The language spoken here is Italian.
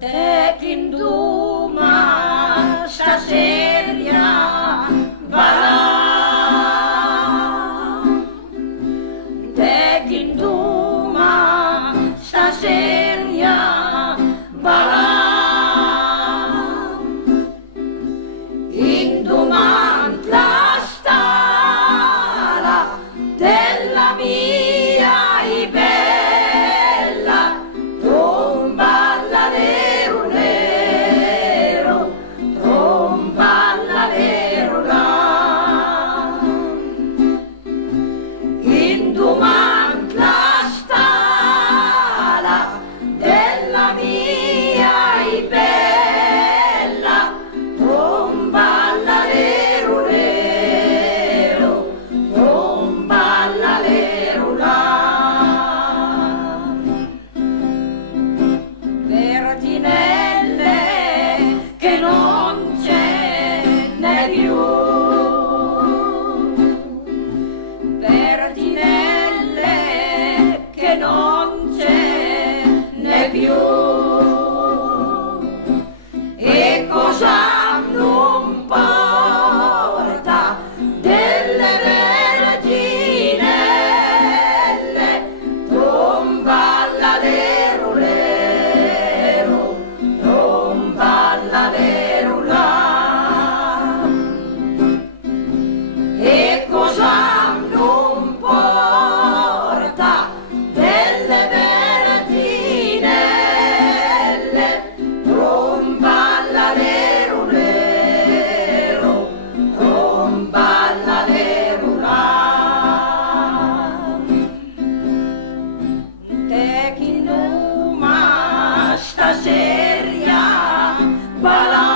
Te che induma stasera balà, te che induma stasera balà, indumant la stala della mia bella, tromba la nero nero, tromba la nero là, indumant la stala della mia bella, tromba la nero nero, tromba la nero là. Verginelle che non ce n'è più, verginelle che non ce n'è più, e cosa non porta delle verginelle, tromba la nero nero, tromba la nero là, e cosa non porta delle verginelle, tromba la nero nero, tromba la nero là. Te chi numa stasera balà,